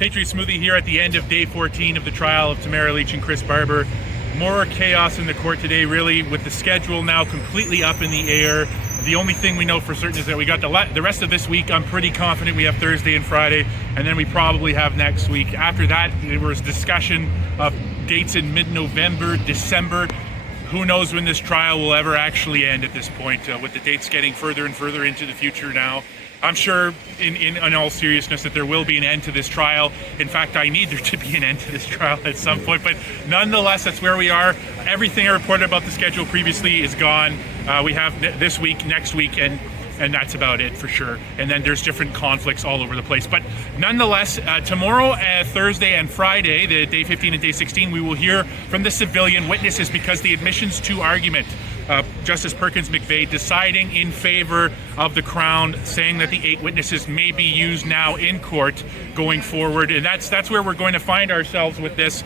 Patriot Smoothie here at the end of day 14 of the trial of Tamara, Lich and Chris Barber. More chaos in the court today, really, with the schedule now completely up in the air. The only thing we know for certain is that we got the rest of this week. I'm pretty confident we have Thursday and Friday, and then we probably have next week. After that, there was discussion of dates in mid-November, December. Who knows when this trial will ever actually end at this point, with the dates getting further and further into the future now. I'm sure, in all seriousness, that there will be an end to this trial. In fact, I need there to be an end to this trial at some point, but nonetheless, that's where we are. Everything I reported about the schedule previously is gone. We have this week, next week, and that's about it for sure. And then there's different conflicts all over the place. But nonetheless, tomorrow, Thursday and Friday, the day 15 and day 16, we will hear from the civilian witnesses, because the admissions to argument, Justice Perkins McVeigh deciding in favor of the Crown, saying that the 8 witnesses may be used now in court going forward. And that's where we're going to find ourselves with this,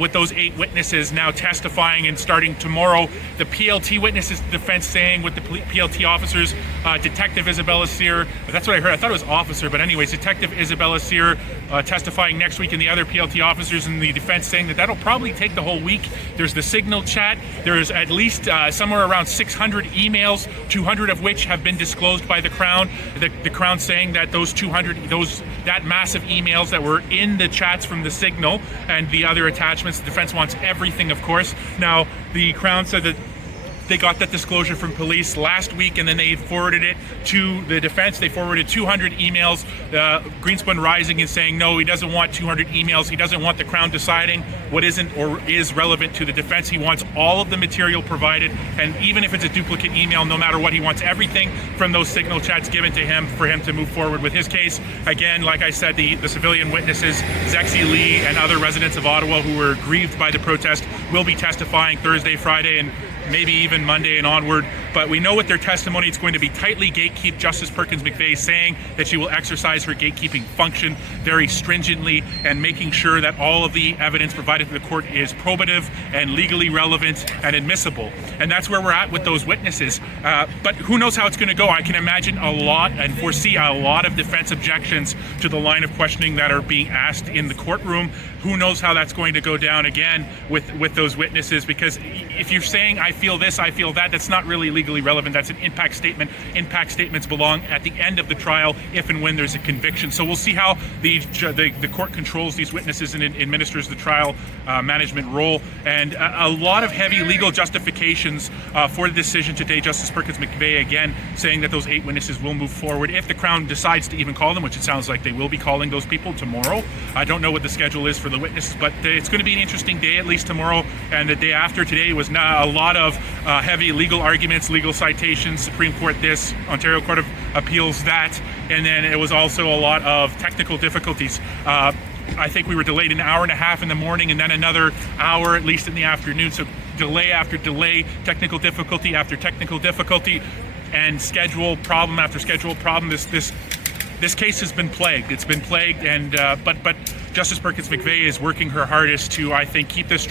with those 8 witnesses now testifying and starting tomorrow. The PLT witnesses, the defense saying with the PLT officers, Detective Isabella Sear, that's what I heard, I thought it was officer, but anyways, Detective Isabella Sear testifying next week, and the other PLT officers, and the defense saying that that'll probably take the whole week. There's the signal chat. There's at least somewhere around 600 emails, 200 of which have been disclosed by the Crown. The Crown saying that those 200, that massive emails that were in the chats from the signal and the other attachments, the defense wants everything, of course. Now, the Crown said that they got that disclosure from police last week, and then they forwarded it to the defense. They forwarded 200 emails. Greenspun Rising is saying no, he doesn't want 200 emails. He doesn't want the Crown deciding what isn't or is relevant to the defense. He wants all of the material provided, and even if it's a duplicate email, no matter what, he wants everything from those signal chats given to him for him to move forward with his case. Again, like I said, the civilian witnesses, Zexi Lee and other residents of Ottawa who were grieved by the protest, will be testifying Thursday, Friday, and maybe even Monday and onward. But we know with their testimony it's going to be tightly gatekept. Justice Perkins McVeigh saying that she will exercise her gatekeeping function very stringently, and making sure that all of the evidence provided to the court is probative and legally relevant and admissible. And that's where we're at with those witnesses. But who knows how it's going to go. I can imagine a lot and foresee a lot of defense objections to the line of questioning that are being asked in the courtroom. Who knows how that's going to go down again with those witnesses, because if you're saying I feel this, I feel that, that's not really legally relevant. That's an impact statement. Impact statements belong at the end of the trial if and when there's a conviction. So we'll see how the court controls these witnesses and administers the trial management role. And a lot of heavy legal justifications for the decision today. Justice Perkins McVeigh again saying that those 8 witnesses will move forward if the Crown decides to even call them, which it sounds like they will be calling those people tomorrow. I don't know what the schedule is for the witnesses, but it's going to be an interesting day, at least tomorrow. And the day after today was a lot of heavy legal arguments, legal citations, Supreme Court this, Ontario Court of Appeals that, and then it was also a lot of technical difficulties. I think we were delayed an hour and a half in the morning, and then another hour at least in the afternoon. So delay after delay, technical difficulty after technical difficulty, and schedule problem after schedule problem. This case has been plagued. It's been plagued, and but Justice Perkins McVeigh is working her hardest to, I think, keep this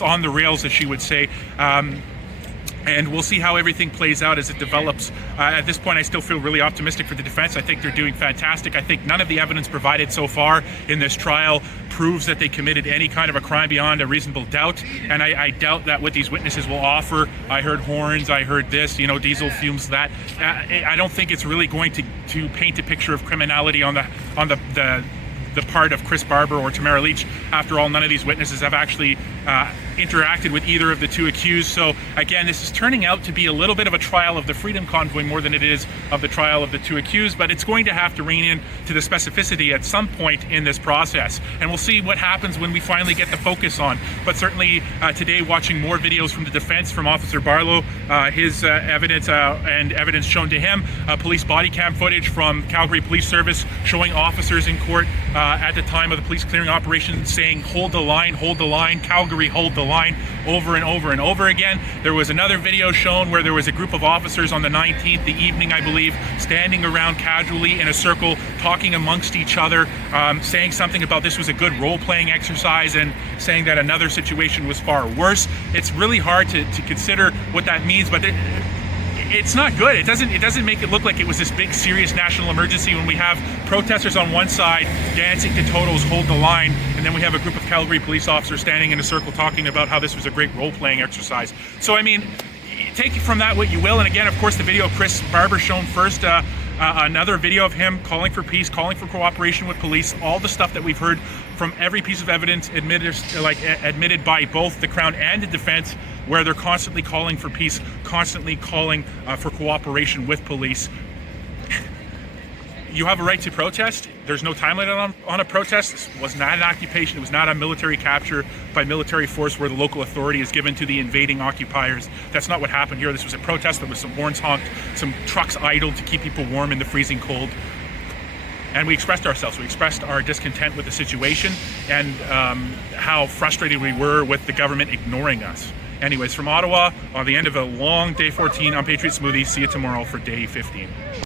on the rails, as she would say. And we'll see how everything plays out as it develops. At this point, I still feel really optimistic for the defense. I think they're doing fantastic. I think none of the evidence provided so far in this trial proves that they committed any kind of a crime beyond a reasonable doubt. And I doubt that what these witnesses will offer, I heard horns, I heard this, diesel fumes, that. I don't think it's really going to paint a picture of criminality on the part of Chris Barber or Tamara Lich. After all, none of these witnesses have actually interacted with either of the 2 accused. So again, this is turning out to be a little bit of a trial of the Freedom Convoy more than it is of the trial of the 2 accused, but it's going to have to rein in to the specificity at some point in this process. And we'll see what happens when we finally get the focus on. But certainly today, watching more videos from the defense, from Officer Barlo, his evidence and evidence shown to him, police body cam footage from Calgary Police Service showing officers in court at the time of the police clearing operation saying, hold the line, Calgary, hold the line, over and over and over again. There was another video shown where there was a group of officers on the 19th, the evening, I believe, standing around casually in a circle, talking amongst each other, saying something about this was a good role-playing exercise, and saying that another situation was far worse. It's really hard to consider what that means, but it's not good. It doesn't make it look like it was this big serious national emergency when we have protesters on one side dancing to Toto's Hold the Line, and then we have a group of Calgary police officers standing in a circle talking about how this was a great role-playing exercise. So I mean, take from that what you will. And again, of course, the video of Chris Barber shown first, another video of him calling for peace, calling for cooperation with police, all the stuff that we've heard from every piece of evidence admitted by both the Crown and the defense, where they're constantly calling for peace, constantly calling for cooperation with police. You have a right to protest. There's no time limit on a protest. This was not an occupation. It was not a military capture by military force where the local authority is given to the invading occupiers. That's not what happened here. This was a protest. There was some horns honked, some trucks idled to keep people warm in the freezing cold. And we expressed ourselves. We expressed our discontent with the situation and how frustrated we were with the government ignoring us. Anyways, from Ottawa, on the end of a long day 14 on Patriot Smoothie, see you tomorrow for day 15.